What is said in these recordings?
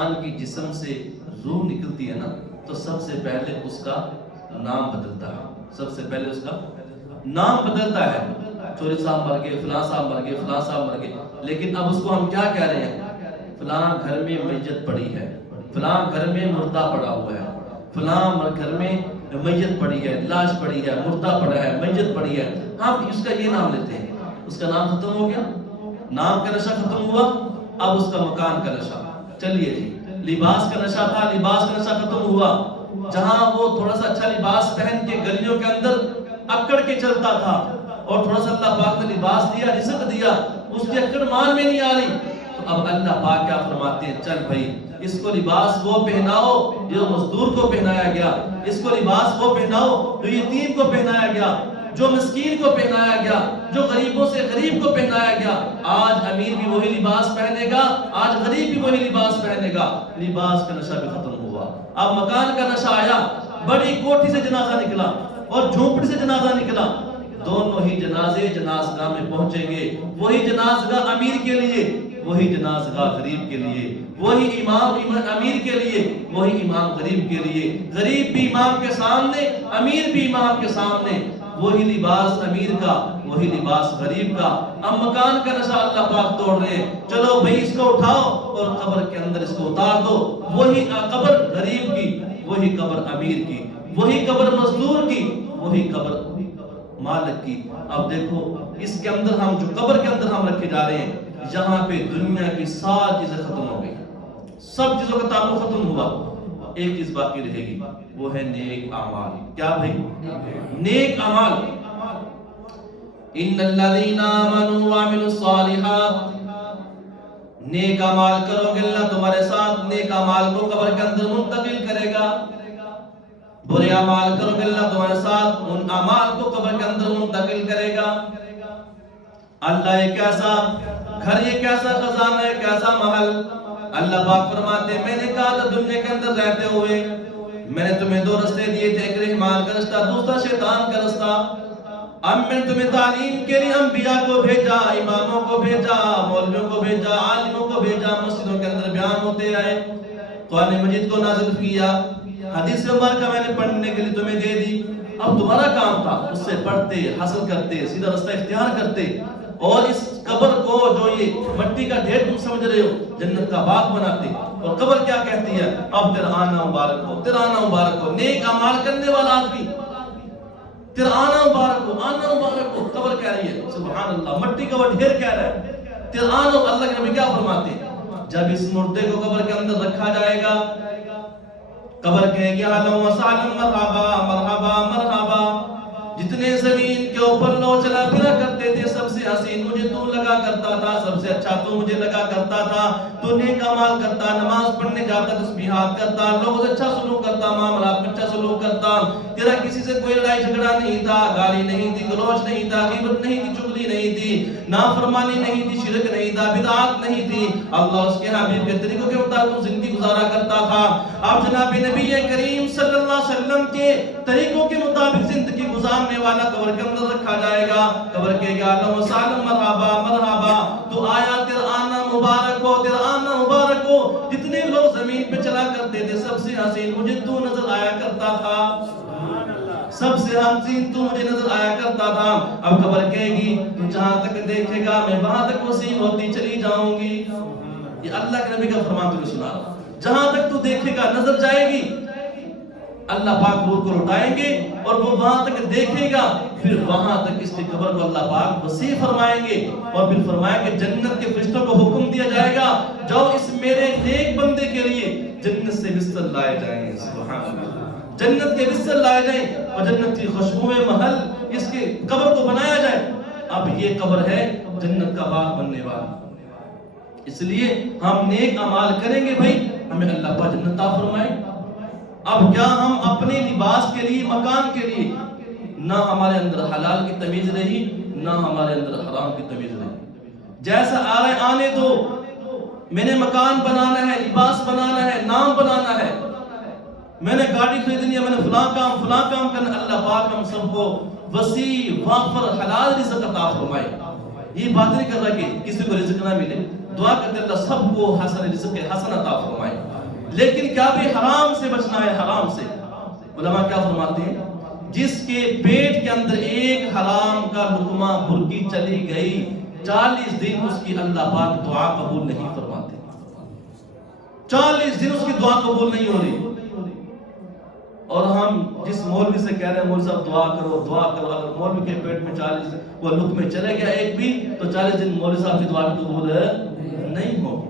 انسان کی جسم سے روح نکلتی ہے نا تو سب سے پہلے اس کا نام بدلتا ہے، سب سے پہلے اس کا نام بدلتا ہے۔ چوری صاحب مر گئے، فلاں صاحب مر گئے، فلاں صاحب مر گئے، لیکن اب اس کو ہم کیا کہہ رہے ہیں؟ فلاں گھر میں میت پڑی ہے، فلاں گھر میں مردہ پڑا ہوا ہے، فلاں گھر میں میت پڑی ہے، لاش پڑی ہے، مردہ پڑا ہے، میت پڑی ہے، ہم اس کا یہ نام لیتے ہیں۔ اس کا نام ختم ہو گیا، نام کا نشہ ختم ہوا، اب اس کا مکان کا نشہ۔ چلیے جی، لباس کا نشہ تھا، لباس کا نشہ ختم ہوا، جہاں وہ تھوڑا سا اچھا لباس پہن کے گلیوں کے اندر اکڑ کے چلتا تھا، اور تھوڑا سا اللہ پاک نے لباس دیا، رزق دیا، اس کی اکڑ مان میں نہیں آ رہی، تو اب اللہ پاک کیا فرماتے ہیں؟ چل بھائی، اس کو لباس وہ پہناؤ جو مزدور کو پہنایا گیا، اس کو لباس وہ پہناؤ جو یتیم کو پہنایا گیا، جو مسکین کو پہنایا گیا، جو غریبوں سے غریب کو پہنایا گیا۔ آج امیر بھی وہی لباس پہنے گا، آج غریب بھی وہی لباس پہنے گا۔ لباس کا نشہ بھی ختم ہوا، اب مکان کا نشہ آیا، بڑی کوٹھی سے جنازہ نکلا اور جھونپڑی سے جنازہ نکلا، دونوں ہی جنازے جنازگاہ میں پہنچیں گے، وہی جنازگاہ امیر کے لیے، وہی جنازگاہ غریب کے لیے، وہی امام امیر کے لیے، وہی امام غریب کے لیے، غریب بھی امام کے سامنے، امیر بھی امام کے سامنے، وہی لباس امیر کا، وہی لباس غریب کا۔ اب مکان کا نشہ اللہ پاک توڑ رہے ہیں، چلو بھئی اس کو اٹھاؤ اور قبر کے اندر اس کو اتار دو، وہی قبر غریب کی، وہی قبر امیر کی، وہی قبر مزدور کی، وہی قبر مالک کی۔ اب دیکھو اس کے اندر ہم جو قبر کے اندر ہم رکھے جا رہے ہیں، یہاں پہ دنیا کی ساری چیزیں ختم ہو گئی، سب چیزوں کا تعلق ختم ہوا، ایک چیز باقی رہے گی، وہ ہے نیک اعمال۔ کیا بھائی؟ نیک اعمال۔ ان الذین آمنوا وعملوا الصالحات، نیک اعمال کرو گے اللہ تمہارے ساتھ نیک اعمال کو قبر کے اندر منتقل کرے گا، برے اعمال کرو گے اللہ تمہارے ساتھ ان اعمال کو قبر کے اندر منتقل کرے گا۔ اللہ یہ کیسا گھر، یہ کیسا خزانہ، یہ کیسا محل۔ اللہ پاک فرماتے ہیں میں نے کہا تھا دنیا کے اندر رہتے ہوئے میں نے تمہیں دو رستے دیے تھے، ایک رحمان کا رستہ، دوسرا شیطان کا رستہ۔ اب میں نے تمہیں تعلیم کے لیے انبیاء کو بھیجا، اماموں کو بھیجا، مولویوں کو بھیجا، عالموں کو بھیجا، مسجدوں کے اندر بیان ہوتے آئے، قرآن مجید کو نازل کیا، حدیث مبارکہ میں نے پڑھنے کے لیے تمہیں دے دی۔ اب تمہارا کام تھا اس سے پڑھتے، حاصل کرتے، سیدھا رستہ اختیار کرتے، اور اس قبر کو جو یہ مٹی کا ڈھیر تم سمجھ رہے ہو جنت کا باغ بناتے۔ اور قبر کیا کہتی ہے؟ اب تیرا آنا مبارک ہو، تیرا آنا مبارک ہو۔ نیک اعمال کرنے والا آدمی تیرا آنا مبارک ہو، آنا مبارک ہو، قبر کہہ رہی ہے، سبحان اللہ، مٹی کا وہ ڈھیر کہہ رہا ہے تیرا آنا۔ اللہ کے نبی کیا فرماتے ہیں؟ جب اس مردے کو قبر کے اندر رکھا جائے گا، قبر کہے گی اہلا و سہلا، مرحبا مرحبا مرحبا، جتنے زمین کے اوپر لو چلا پھرا کرتے تھے سب سے حسین مجھے تو لگا کرتا تھا، سب سے اچھا تو مجھے لگا کرتا تھا، تو نیک اعمال کرتا، نماز پڑھنے جاتا، تسبیحات کرتا، لوگوں سے اچھا سلوک کرتا، معاملات میں اچھا سلوک کرتا، تیرا کسی سے کوئی لڑائی جھگڑا نہیں تھا، گالی نہیں تھی، گلوچ نہیں تھا، غیبت نہیں تھی، چغلی نہیں تھی، نافرمانی نہیں تھی، شرک نہیں تھا، بدعات نہیں تھی، اللہ اس کے حبیب کے طریقوں کے مطابق زندگی گزارا کرتا تھا۔ اب جناب نبی کریم صلی اللہ علیہ وسلم کے طریقوں کے مطابق زندگی گزارنے والا قبر کے اندر رکھا جائے گا، قبر کے گا اہلا و سہلا مرحبا مرحبا، تو آیا تیرا آنا مبارک ہو، تیرا آنا مبارک ہو، جتنے لوگ زمین پہ چلا کرتے تھے سب سے حسین مجھے تو نظر آیا کرتا تھا، سب سے حسین تو مجھے نظر آیا کرتا تھا۔ اب قبر کہے گی تو جہاں تک دیکھے گا میں وہاں تک وسیع ہوتی چلی جاؤں گی۔ یہ اللہ کے نبی کا فرمان تمہیں سنا، جہاں تک تو دیکھے گا نظر جائے گی، اللہ پاک روح کو لٹائیں گے اور وہ وہاں تک دیکھے گا، پھر وہاں تک اس کی قبر کو اللہ پاک وسیع فرمائیں گے، اور پھر فرمایا کہ جنت کے فرشتوں کو حکم دیا جائے گا جاؤ اس میرے نیک بندے کے لیے جنت سے بستر لائے جائیں، سبحان اللہ، جنت کے بستر لائے جائیں اور جنت کی خوشبو میں محل اس کے قبر کو بنایا جائے۔ اب یہ قبر ہے جنت کا باغ بننے والا، اس لیے ہم نیک اعمال کریں گے بھائی ہمیں اللہ پاک جنت عطا فرمائے۔ اب کیا ہم اپنے لباس کے لیے، مکان کے لیے، نہ ہمارے اندر حلال کی تمیز رہی نہ ہمارے اندر حرام کی تمیز رہی، جیسا آ رہا ہے آنے دو، میں نے مکان بنانا ہے، لباس بنانا ہے، نام بنانا ہے، میں نے گاڑی خریدنی ہے، میں نے فلاں کام کرنا، اللہ پاک ہم سب کو وسیع وافر حلال رزق عطا فرمائے۔ یہ بات نہیں کر رہا کہ کسی کو رزق نہ ملے، دعا کرتے اللہ سب کو حسن رزق حسن عطا فرمائے۔ لیکن کیا بھی حرام سے بچنا ہے، حرام سے۔ علماء کیا فرماتے ہیں؟ جس کے پیٹ کے اندر ایک حرام کا لقمہ برکی چلی گئی 40 دن اس کی اللہ پاک دعا قبول نہیں فرماتے، 40 دن اس کی دعا قبول نہیں ہو رہی۔ اور ہم جس مولوی سے کہہ رہے ہیں مولوی صاحب دعا کرو دعا کرو، اگر مولوی کے پیٹ میں 40 وہ لقمے چلے گیا ایک بھی تو 40 دن مولوی صاحب کی دعا قبول نہیں ہوگی۔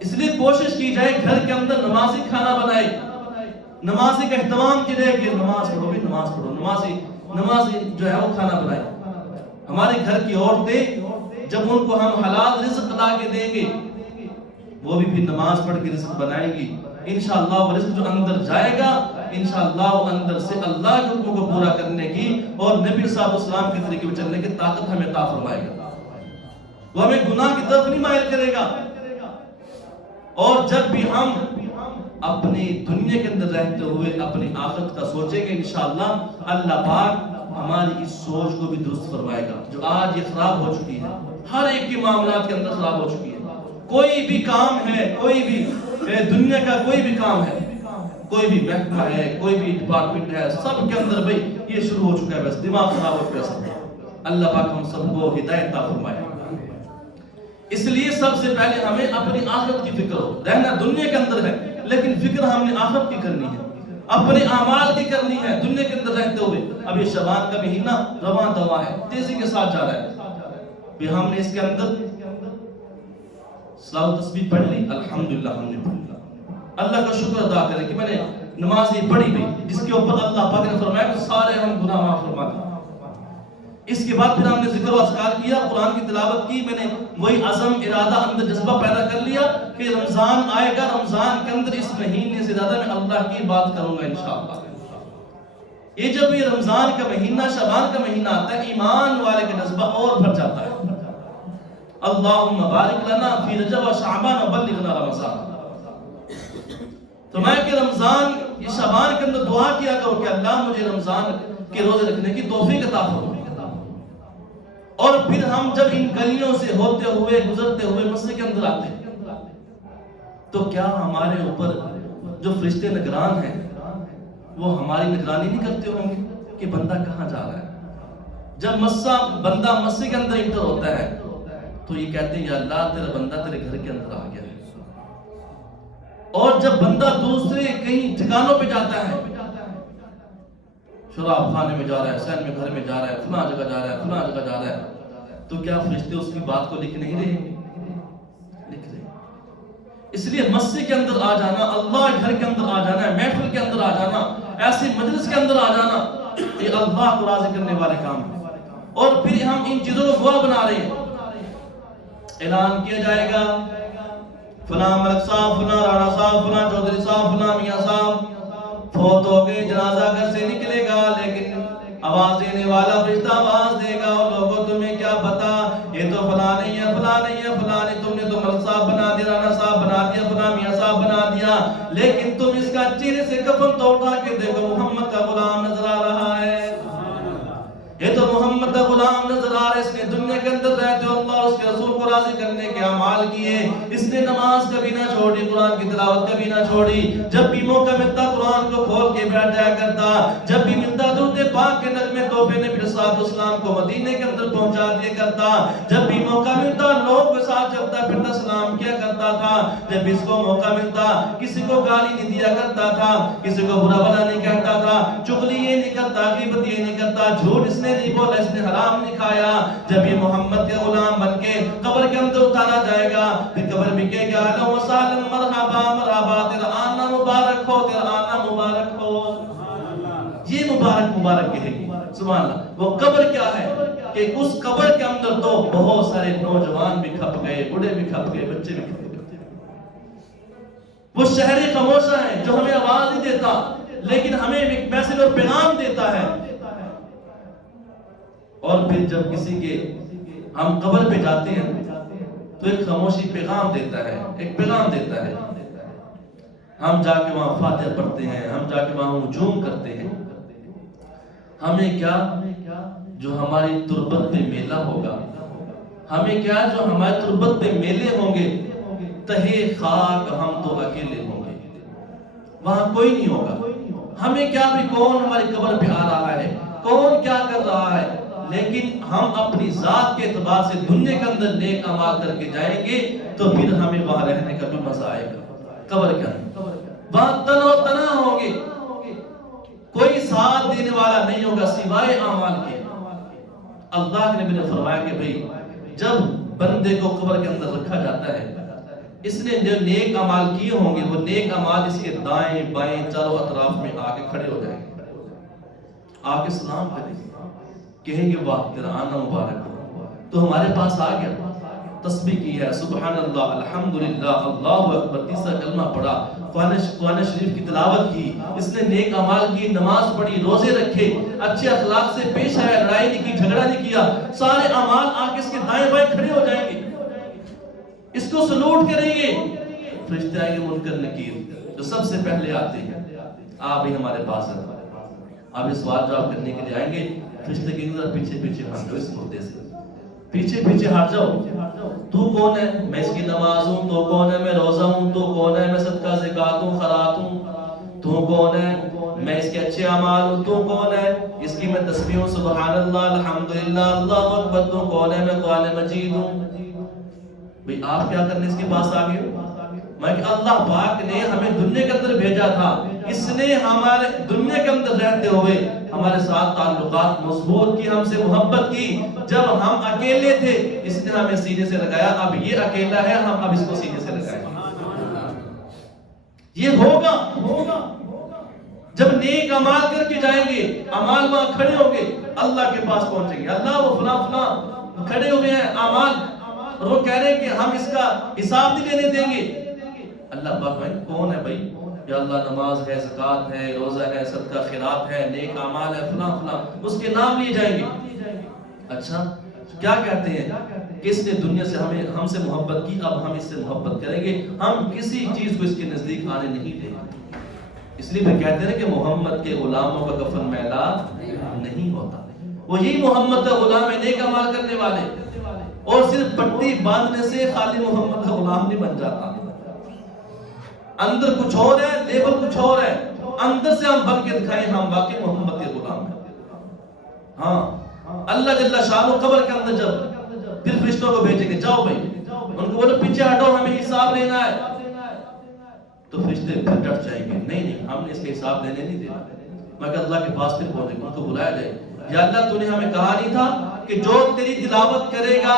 اس لیے کوشش کی جائے گھر کے اندر نمازی کھانا بنائے، نمازی کا اہتمام کی جائے کہ نماز پڑھو بھی، نماز پڑھو، نمازی جو ہے وہ کھانا بنائے۔ ہمارے گھر کی عورتیں جب ان کو ہم حلال رزق لا کے دیں گے وہ بھی پھر نماز پڑھ کے رزق بنائیں گی انشاءاللہ۔ وہ رزق جو اندر جائے گا انشاءاللہ وہ اندر سے اللہ کے حکم کو پورا کرنے کی اور نبی صلی اللہ علیہ وسلم کے طریقے پہ چلنے کی طاقت ہمیں عطا فرمائے گا، وہ ہمیں گناہ کی طرف نہیں مائل کرے گا۔ اور جب بھی ہم اپنی دنیا کے اندر رہتے ہوئے اپنی آخرت کا سوچیں گے انشاءاللہ اللہ پاک ہماری اس سوچ کو بھی درست فرمائے گا جو آج یہ خراب ہو چکی ہے، ہر ایک کی معاملات کے اندر خراب ہو چکی ہے۔ کوئی بھی کام ہے، کوئی بھی دنیا کا کوئی بھی کام ہے، کوئی بھی محکمہ ہے، کوئی بھی ڈپارٹمنٹ ہے، سب کے اندر بھئی یہ شروع ہو چکا ہے، بس دماغ خراب ہو چکا ہے۔ اللہ پاک ہم سب کو ہدایت عطا فرمائے۔ اس لیے سب سے پہلے ہمیں اپنی آخرت کی فکر ہو، رہنا دنیا کے اندر ہے لیکن فکر ہم نے آخرت کی کرنی ہے، اپنے اعمال کی کرنی ہے دنیا کے اندر رہتے ہوئے۔ اب یہ شعبان کا مہینہ رواں دواں ہے، تیزی کے ساتھ جا رہا ہے، بھی ہم نے اس کے اندر صلاۃ و تسبیح پڑھ لی، الحمدللہ ہم نے پڑھ لی، اللہ کا شکر ادا کریں کہ میں نے نماز ہی پڑھی گئی جس کے اوپر اللہ پاک نے فرمایا کہ سارے ہم گناہ معاف فرما دیں۔ اس کے بعد پھر ہم نے ذکر و اذکار کیا، قرآن کی تلاوت کی، میں نے وہی عزم ارادہ اندر جذبہ پیدا کر لیا کہ رمضان آئے گا، رمضان کے اندر اس مہینے سے زیادہ میں اللہ کی بات کروں گا انشاءاللہ۔ یہ جب یہ رمضان کا مہینہ شعبان کا مہینہ آتا ہے ایمان والے کا جذبہ اور بڑھ جاتا ہے۔ اللہم بارک لنا فی رجب و شعبان و بلغنا رمضان۔ تو میں کہ رمضان یہ شعبان کے اندر دعا کیا کرو کہ اللہ مجھے رمضان کے روزے رکھنے کی توفیق عطا فرما۔ اور پھر ہم جب ان گلیوں سے ہوتے ہوئے گزرتے ہوئے مسجد کے اندر آتے ہیں تو کیا ہمارے اوپر جو فرشتے نگران ہیں وہ ہماری نگرانی نہیں کرتے ہوں گے کہ بندہ کہاں جا رہا ہے؟ جب بندہ مسجد کے اندر انٹر ہوتا ہے تو یہ کہتے ہیں یا اللہ تیرا بندہ تیرے گھر کے اندر آ گیا ہے۔ اور جب بندہ دوسرے کہیں ٹھکانوں پہ جاتا ہے، شراب خانے میں جا رہا ہے، سین میں گھر میں جا رہا ہے، فلاں جگہ جا رہا ہے، فلاں جگہ جا رہا ہے، تو کیا فرشتے اس کی بات کو لکھ نہیں رہے؟ لکھ رہے۔ اس لیے مسجد کے اندر آ جانا، اللہ گھر کے اندر آ جانا، محفل کے اندر آ جانا، ایسی مجلس کے اندر آ جانا، یہ اللہ کو راضی کرنے والے کام ہیں۔ اور پھر ہم ان چیزوں کو گواہ بنا رہے ہیں، اعلان کیا جائے گا فلاں ملک صاحب، فلاں رانا صاحب، فلاں چودھری صاحب، فلاں میاں صاحب فوت ہو گئے، جنازہ گھر سے نکلے گا لیکن آواز دینے والا فرشتہ آواز دے گا اور لوگوں تمہیں کیا پتا یہ تو فلاں نہیں ہے، فلاں نہیں ہے، فلاں نہیں، تم نے تو ملک صاحب بنا دیا، رانا صاحب بنا دیا، فلاں میاں صاحب بنا دیا، لیکن تم اس کا چہرے سے کفن تو اٹھا کے دیکھو محمد کا غلام نظر آ رہا ہے، یہ تو محمد کا غلام نظر آ رہا ہے، اس نے دنیا کے اندر رہتے ہو اللہ اور اس کے رسول کو راضی کرنے کے اعمال کیے، اس نے نماز کبھی نہ چھوڑی، قرآن کی تلاوت کبھی نہ چھوڑی، جب بھی موقع ملتا قرآن کو کھول کے بیٹھ جایا کرتا، جب بھی ملتا درود پاک کے نغمے تحفے نبی صلی اللہ علیہ وسلم کو مدینے کے اندر پہنچا دیا کرتا، جب بھی موقع ملتا لوگوں کے ساتھ چلتا پھرتا سلام کیا کرتا تھا، جب اس کو موقع ملتا کسی کو گالی نہیں دیا کرتا تھا، کسی کو برا بھلا نہیں کہتا تھا، چغلی یہ نہیں کرتا، غیبت یہ نہیں کرتا، جھوٹ اس نے نہیں بولا، اس نے حرام نہیں کھایا۔ جب یہ محمد کے غلام بن کے قبر کے اندر اتارا جائے گا پھر قبر بھی کہے گا اہلا و سہلا مرحبا مرحبا، تیرا آنا مبارک ہو، تیرا آنا مبارک ہو، یہ مبارک مبارک کہے گی، سبحان اللہ۔ وہ قبر کیا ہے کہ اس قبر کے اندر تو بہت سارے نوجوان بھی کھپ گئے، بڑے بھی کھپ گئے، بچے بھی کھپ گئے، وہ شہری خاموشہ ہے جو ہمیں آواز نہیں دیتا لیکن ہمیں ایک میسج اور پیغام دیتا ہے۔ اور پھر جب کسی کے ہم قبر پہ جاتے ہیں تو ایک خاموشی پیغام دیتا ہے، ایک پیغام دیتا ہے، ہم جا کے وہاں فاتحہ پڑھتے ہیں، ہم جا کے وہاں ہجوم کرتے ہیں، ہمیں کیا جو ہماری تربت پہ میلہ ہوگا، ہمیں کیا جو ہماری تربت پہ میلے ہوں گے، تہے خاک ہم تو اکیلے ہوں وہاں کوئی نہیں ہوگا. ہمیں کیا بھی کون ہماری قبر پہ آ رہا ہے, کون کیا کر رہا ہے, لیکن ہم اپنی ذات کے اعتبار سے دنیا کے اندر نیک اعمال کر کے جائیں گے تو پھر ہمیں وہاں رہنے کا بھی مزہ آئے گا. قبر کے اندر وہاں تنو تنہا ہوں گے, کوئی ساتھ دینے والا نہیں ہوگا سوائے اعمال کے. اللہ کے نبی نے فرمایا کہ بھئی جب بندے کو قبر کے اندر رکھا جاتا ہے, اس نے جو نیک اعمال کیے ہوں گے وہ نیک اعمال اس کے دائیں بائیں چاروں اطراف میں آ کے کھڑے ہو جائیں گے, آ کے سلام کریں گے, کہیں گے واہ تیرا آنا مبارک ہو. تو ہمارے پاس آ گیا, تسبیح کی ہے, سبحان اللہ, الحمدللہ, اللہ اکبر, تیسرا کلمہ پڑھا, قرآن شریف کی تلاوت کی, اس نے نیک اعمال کی, نماز پڑھی, روزے رکھے, اچھے اخلاق سے پیش آیا, لڑائی نہیں کی, جھگڑا نہیں کیا, سارے اعمال آ کے اس کے دائیں بائیں کھڑے ہو جائیں گے, اس کو سلوٹ کریں گے. فرشتے آئیں گے منکر نکیر جو سب سے پہلے آتے ہیں, آپ بھی ہمارے پاس ہیں, آپ اس سوال جواب کرنے کے لیے آئیں گے. فرشتے کہیں گے پیچھے پیچھے ہٹ جاؤ, اس مردے سے پیچھے پیچھے ہٹ جاؤ. تو کون ہے؟ میں اس کی نماز ہوں. تو کون ہے؟ میں روزہ ہوں. تو کون ہے؟ میں صدقہ زکات ہوں, خیرات ہوں. تو کون ہے؟ میں اس کے اچھے اعمال ہوں. تو کون ہے؟ اس کی میں تسبیح ہوں, سبحان اللہ, الحمدللہ, اللہ اکبر. تو کون ہے؟ میں قرآن مجید ہوں. بھئی آپ کیا کرنے اس کے پاس آ گئے ہو؟ میں کہ اللہ پاک نے ہمیں دنیا کے اندر بھیجا تھا, اس نے ہمارے دنیا کے اندر رہتے ہوئے ہمارے ساتھ تعلقات مضبوط کی, ہم سے محبت کی. جب ہم اکیلے تھے اس نے ہمیں سینے سے لگایا, اب یہ اکیلا ہے, ہم اب اس کو سینے سے لگائیں. یہ ہوگا جب نیک اعمال کر کے جائیں گے, اعمال وہاں کھڑے ہوں گے, اللہ کے پاس پہنچیں گے. اللہ وہ فلاں فلاں کھڑے ہوئے ہیں اعمال, اور وہ کہہ رہے ہیں کہ ہم اس کا حساب نہیں لینے دیں گے. اللہ پاک بھائی کون ہے بھائی؟ یا اللہ نماز ہے, زکات ہے, روزہ ہے, صدقہ خیرات ہے, نیک اعمال ہے, فلاں فلاں, اس کے نام لیے جائیں گے. اچھا کیا کہتے ہیں کہ اس نے دنیا سے ہم سے محبت کی, اب ہم اس سے محبت کریں گے, ہم کسی چیز کو اس کے نزدیک آنے نہیں دیں گے. اس لیے پھر کہتے ہیں کہ محمد کے غلاموں کا کفن میلا نہیں ہوتا. وہی محمد کا غلام ہے, نیک اعمال کرنے والے, اور صرف پٹی باندھنے سے خالی محمد کا غلام نہیں بن جاتا. اندر کچھ اور ہے, لیبل کچھ اور ہے, اندر سے ہم بن کے دکھائیں ہم واقعی محمد کے غلام ہیں. ہاں اللہ جل شانہ قبر کے اندر جب پھر فرشتوں کو بھیجیں گے, جاؤ بھائی, ان کو بولو پیچھے ہٹو, ہمیں حساب لینا ہے. تو فرشتے پھر ڈٹ جائیں گے, نہیں ہم نے اس کے حساب لینے نہیں دینا. مگر اللہ کے پاس پھر پہنچیں گے, ان کو بلایا جائے, یا اللہ تو نے ہمیں کہا نہیں تھا کہ جو تیری تلاوت کرے گا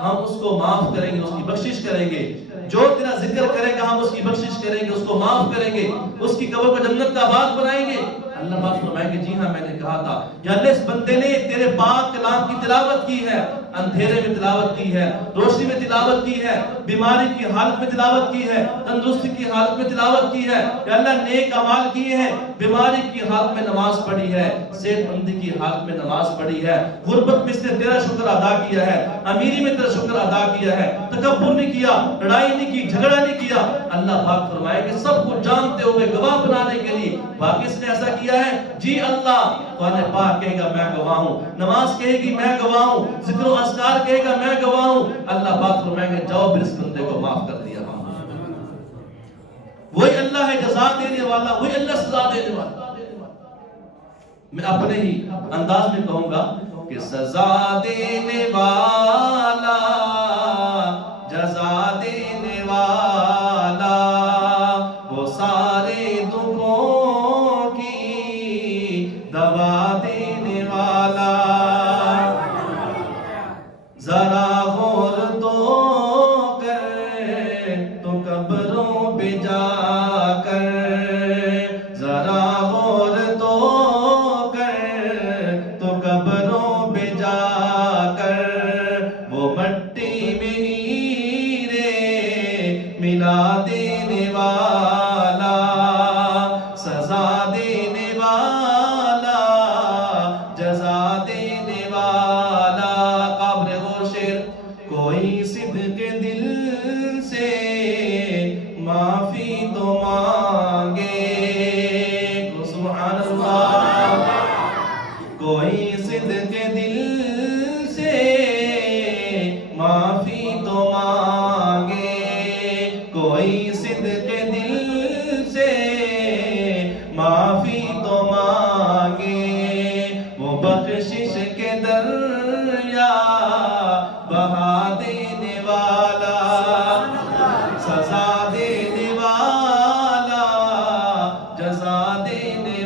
ہم اس کو معاف کریں گے, اس کی بخشش کریں گے, جو تیرا ذکر کرے گا ہم اس کی بخشش کریں گے, اس کو معاف کریں گے, اس کی قبر کو جنت کا باغ بنائیں گے. اللہ پاک فرمائیں گے جی ہاں میں نے کہا تھا. یا اللہ اس بندے نے تیرے پاک کلام کی تلاوت کی ہے, اندھیرے میں تلاوت کی ہے, روشنی میں تلاوت کی ہے, بیماری کی حالت میں تلاوت کی ہے, تندرستی کی حالت میں تلاوت کی ہے. یا اللہ نیک اعمال کیے ہیں, بیماری کی حالت میں نماز پڑھی ہے, صحت مندی کی حالت میں نماز پڑھی ہے, غربت میں اس نے تیرا شکر ادا کیا ہے, امیری میں تیرا شکر ادا کیا ہے, تکبر نہیں کیا, لڑائی نہیں کی, جھگڑا نہیں کیا. اللہ پاک فرمائے کہ سب کچھ جانتے ہوئے گواہ بنانے کے لیے باقی اس نے ایسا کیا ہے. جی اللہ, قرآن پاک کہے گا میں گواہ ہوں, نماز کہے گی میں گواہ ہوں, ذکر و اذکار کہے گا میں گواہ ہوں. اللہ پاک فرمائیں گے جاؤ پھر اس بندے کو معاف کر دیا. وہی اللہ ہے جزا دینے والا, وہی اللہ سزا دینے والا. میں اپنے ہی انداز میں کہوں گا کہ سزا دینے والا, جزا دینے والا, وہ سارے دکھوں کی دوا دینے والا. ذرا غور تو کر تو قبروں پہ جا کر, ذرا غور تو کر تو قبروں پہ جا کر, وہ مٹی میں ہیرے ملا دینے والا, سزا دینے والا, جزا دینے والا. قابل غور شعر, کوئی صدق دل سے معافی تو مانگے, سبحان اللہ, کوئی صدق دل سے معافی تو مانگے, کوئی صدق دل سے بخشش کے دریا بہا دینے والا سزا دینے والا جزا دینے